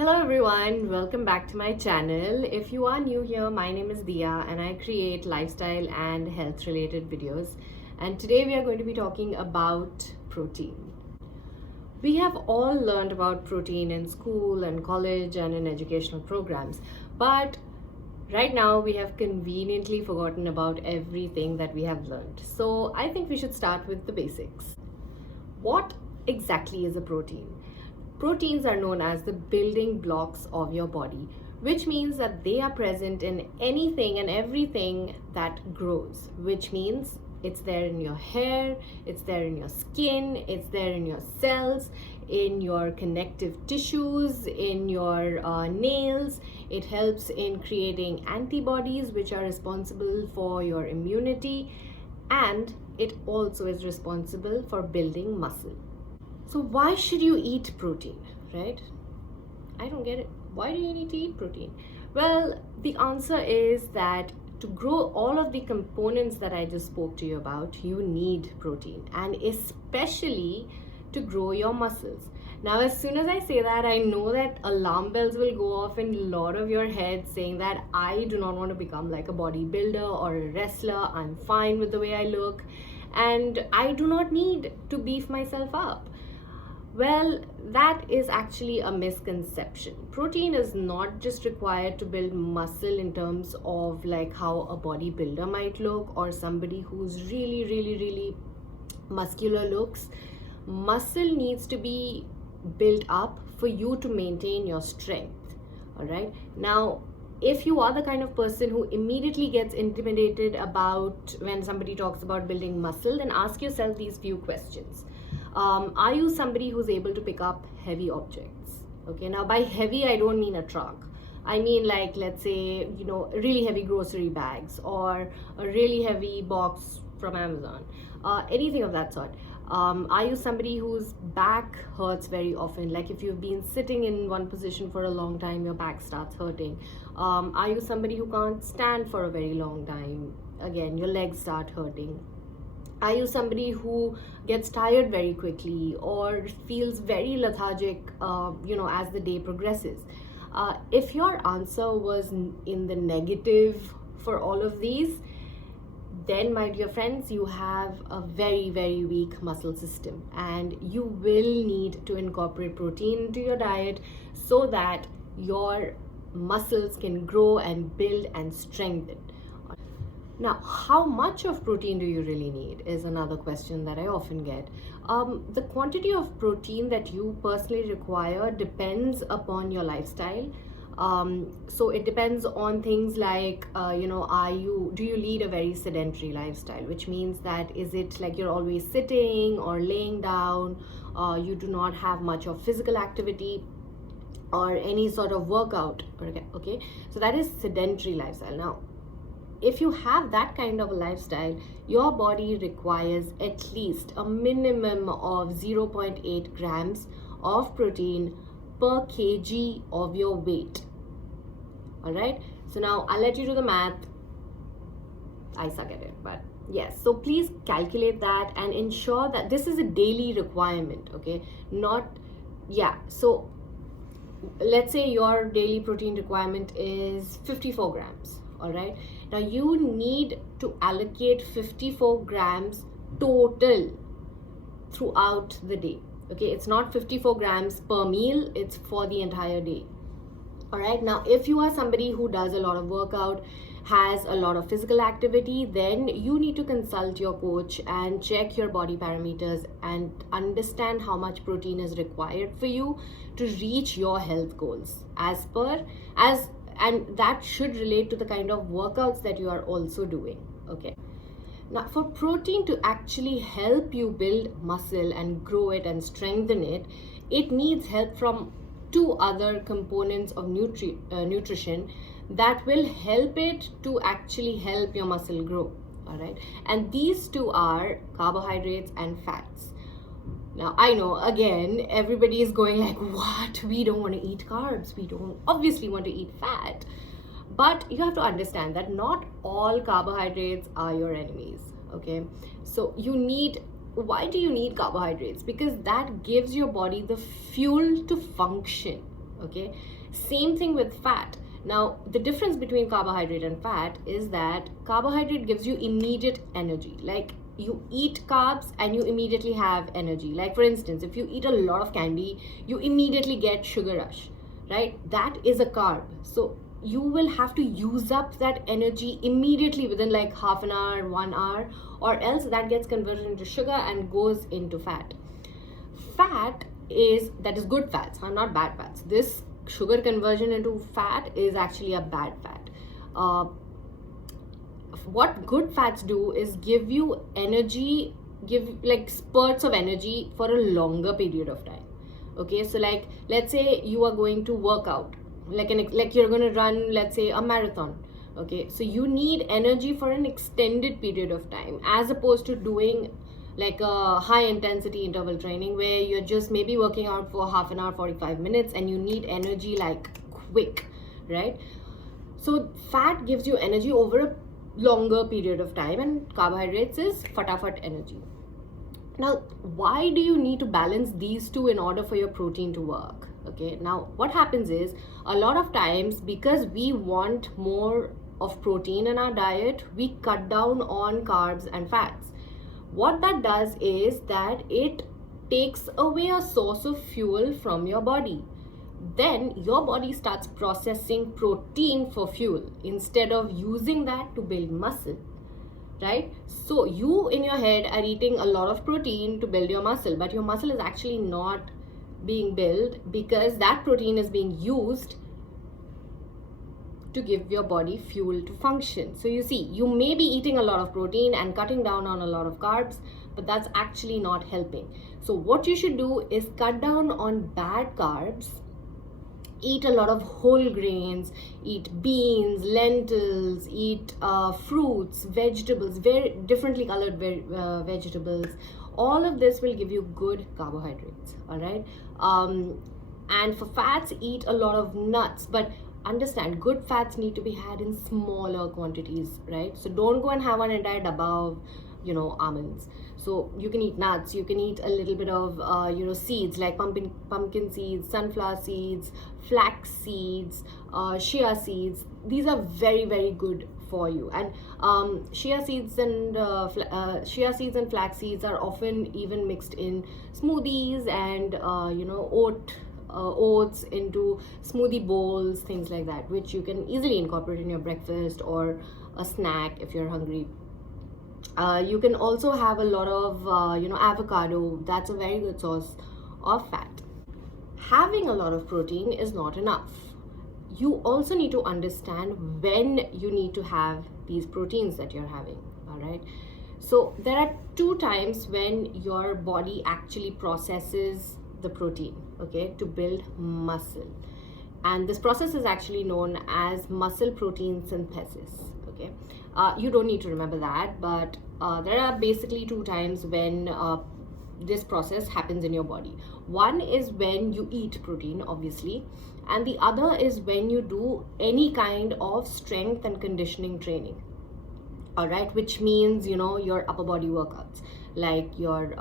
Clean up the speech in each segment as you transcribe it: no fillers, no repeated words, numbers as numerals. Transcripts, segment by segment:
Hello everyone, welcome back to my channel. If you are new here, my name is Dia and I create lifestyle and health related videos. And today we are going to be talking about protein. We have all learned about protein in school and college and in educational programs, but right now we have conveniently forgotten about everything that we have learned. So I think we should start with the basics. What exactly is a protein? Proteins are known as the building blocks of your body, which means that they are present in anything and everything that grows, which means it's there in your hair, it's there in your skin, it's there in your cells, in your connective tissues, in your nails. It helps in creating antibodies, which are responsible for your immunity, and it also is responsible for building muscle. So why should you eat protein, right? I don't get it. Why do you need to eat protein? Well, the answer is that to grow all of the components that I just spoke to you about, you need protein, and especially to grow your muscles. Now, as soon as I say that, I know that alarm bells will go off in a lot of your heads saying that I do not want to become like a bodybuilder or a wrestler. I'm fine with the way I look, and I do not need to beef myself up. Well, that is actually a misconception. Protein is not just required to build muscle in terms of like how a bodybuilder might look or somebody who's really muscular looks. Muscle needs to be built up for you to maintain your strength. All right. Now, if you are the kind of person who immediately gets intimidated about when somebody talks about building muscle, then ask yourself these few questions. Are you somebody who's able to pick up heavy objects? Okay, now by heavy, I don't mean a truck. I mean like, let's say, really heavy grocery bags or a really heavy box from Amazon, anything of that sort. Are you somebody whose back hurts very often? Like if you've been sitting in one position for a long time, your back starts hurting. Are you somebody who can't stand for a very long time? Again, your legs start hurting. Are you somebody who gets tired very quickly or feels very lethargic, as the day progresses? If your answer was in the negative for all of these, then my dear friends, you have a very weak muscle system, and you will need to incorporate protein into your diet so that your muscles can grow and build and strengthen. Now, how much of protein do you really need is another question that I often get. The quantity of protein that you personally require depends upon your lifestyle. So it depends on things like, do you lead a very sedentary lifestyle, which means that is it like you're always sitting or laying down, you do not have much of physical activity or any sort of workout, okay? So that is sedentary lifestyle. Now, if you have that kind of a lifestyle, your body requires at least a minimum of 0.8 grams of protein per kg of your weight. All right. So now I'll let you do the math. I suck at it, but yes. So please calculate that and ensure that this is a daily requirement. Okay. So let's say your daily protein requirement is 54 grams. All right. Now you need to allocate 54 grams total throughout the day. Okay, it's not 54 grams per meal, it's for the entire day. All right, now if you are somebody who does a lot of workout, has a lot of physical activity, then you need to consult your coach and check your body parameters and understand how much protein is required for you to reach your health goals and that should relate to the kind of workouts that you are also doing. Okay. Now, for protein to actually help you build muscle and grow it and strengthen it, it needs help from two other components of nutrition that will help it to actually help your muscle grow. All right. And these two are carbohydrates and fats. Now, I know, again, everybody is going like, what? We don't want to eat carbs. We don't obviously want to eat fat. But you have to understand that not all carbohydrates are your enemies, okay? So why do you need carbohydrates? Because that gives your body the fuel to function, Okay, same thing with fat. Now the difference between carbohydrate and fat is that carbohydrate gives you immediate energy. Like, you eat carbs and you immediately have energy. Like, for instance, if you eat a lot of candy, you immediately get sugar rush, right? That is a carb. So you will have to use up that energy immediately within like half an hour, 1 hour, or else that gets converted into sugar and goes into fat. Fat is good fats, not bad fats. This sugar conversion into fat is actually a bad fat. What good fats do is give you energy, give like spurts of energy for a longer period of time. Okay, so like, let's say you are going to work out, like you're going to run, let's say, a marathon. Okay, so you need energy for an extended period of time, as opposed to doing like a high intensity interval training where you're just maybe working out for half an hour, 45 minutes, and you need energy like quick, right? So fat gives you energy over a longer period of time, and carbohydrates is fatafat energy. Now, why do you need to balance these two in order for your protein to work? Okay, now what happens is, a lot of times, because we want more of protein in our diet, we cut down on carbs and fats. What that does is that it takes away a source of fuel from your body. Then your body starts processing protein for fuel instead of using that to build muscle, right? So you in your head are eating a lot of protein to build your muscle, but your muscle is actually not being built because that protein is being used to give your body fuel to function. So you see, you may be eating a lot of protein and cutting down on a lot of carbs, but that's actually not helping. So what you should do is cut down on bad carbs, eat a lot of whole grains, eat beans, lentils, eat fruits, vegetables, very differently colored vegetables. All of this will give you good carbohydrates, all right? And for fats, eat a lot of nuts, but understand, good fats need to be had in smaller quantities, right? So don't go and have an entire dabba of almonds. So you can eat nuts, you can eat a little bit of seeds like pumpkin seeds, sunflower seeds, flax seeds, chia seeds. These are very, very good for you. And chia seeds and flax seeds are often even mixed in smoothies and oats into smoothie bowls, things like that, which you can easily incorporate in your breakfast or a snack if you're hungry. You can also have a lot of avocado. That's a very good source of fat. Having a lot of protein is not enough. You also need to understand when you need to have these proteins that you're having, all right? So there are 2 times when your body actually processes the protein, okay, to build muscle. And this process is actually known as muscle protein synthesis, okay? You don't need to remember that, but there are basically 2 times when this process happens in your body. One is when you eat protein, obviously, and the other is when you do any kind of strength and conditioning training, all right, which means your upper body workouts, like your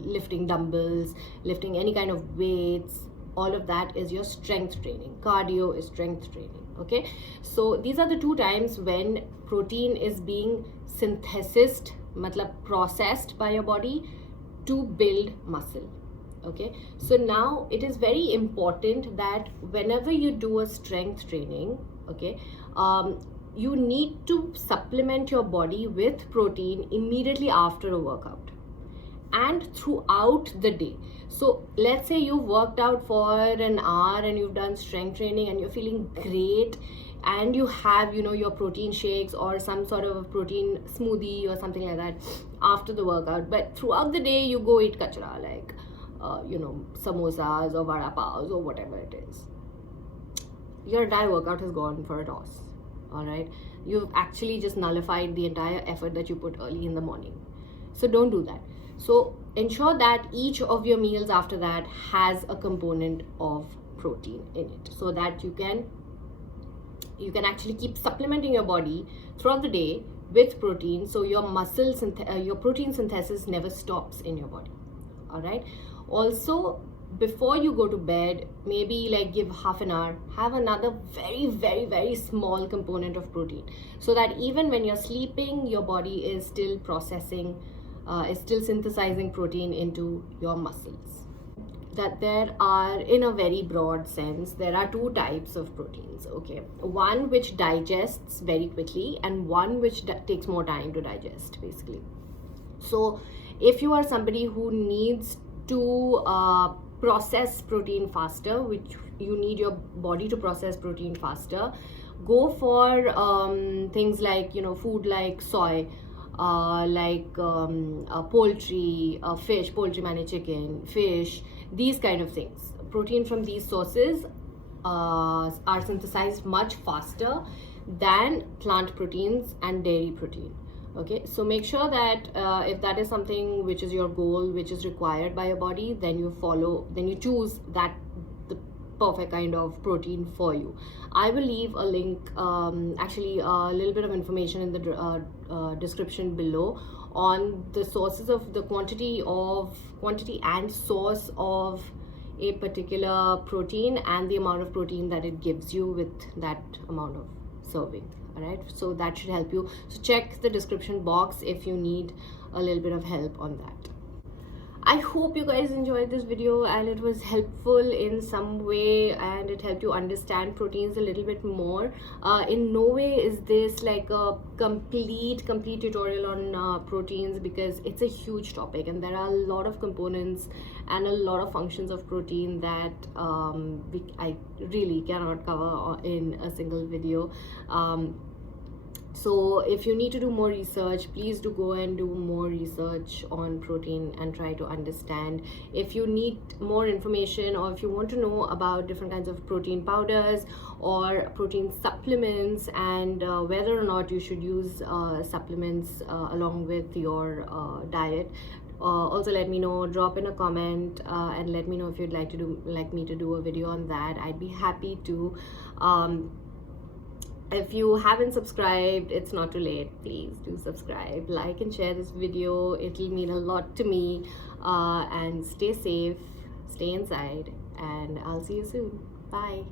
lifting dumbbells, lifting any kind of weights. All of that is your strength training. Cardio is strength training, okay? So these are the 2 times when protein is being synthesized, processed by your body to build muscle, okay? So now it is very important that whenever you do a strength training, okay, you need to supplement your body with protein immediately after a workout and throughout the day. So let's say you've worked out for an hour and you've done strength training and you're feeling great, and you have your protein shakes or some sort of a protein smoothie or something like that after the workout, but throughout the day you go eat kachra like samosas or vada pavs or whatever it is. Your entire workout has gone for a toss, all right? You've actually just nullified the entire effort that you put early in the morning. So don't do that. So ensure that each of your meals after that has a component of protein in it, so that you can actually keep supplementing your body throughout the day with protein, so your protein synthesis never stops in your body, all right? Also, before you go to bed, maybe like give half an hour, have another very, very, very small component of protein, so that even when you're sleeping, your body is still processing, is still synthesizing protein into your muscles. That there are, in a very broad sense, there are two types of proteins. Okay, one which digests very quickly and one which takes more time to digest, basically. So if you are somebody who needs to process protein faster, which you need your body to process protein faster, go for things like, food like soy, poultry, fish, poultry mane chicken, fish, these kind of things. Protein from these sources are synthesized much faster than plant proteins and dairy protein. Okay, so make sure that if that is something which is your goal, which is required by your body, then you choose that the perfect kind of protein for you. I will leave a link, actually a little bit of information in the description below on the sources of the quantity and source of a particular protein and the amount of protein that it gives you with that amount of serving. All right, so that should help you. So check the description box if you need a little bit of help on that. I hope you guys enjoyed this video and it was helpful in some way, and it helped you understand proteins a little bit more. In no way is this like a complete tutorial on proteins, because it's a huge topic and there are a lot of components and a lot of functions of protein that I really cannot cover in a single video. So if you need to do more research, please do go and do more research on protein and try to understand. If you need more information, or if you want to know about different kinds of protein powders or protein supplements, and whether or not you should use supplements along with your diet, also let me know. Drop in a comment and let me know if you'd like me to do a video on that. I'd be happy to. If you haven't subscribed, it's not too late. Please do subscribe, like and share this video. It'll mean a lot to me. And stay safe, stay inside, and I'll see you soon. Bye.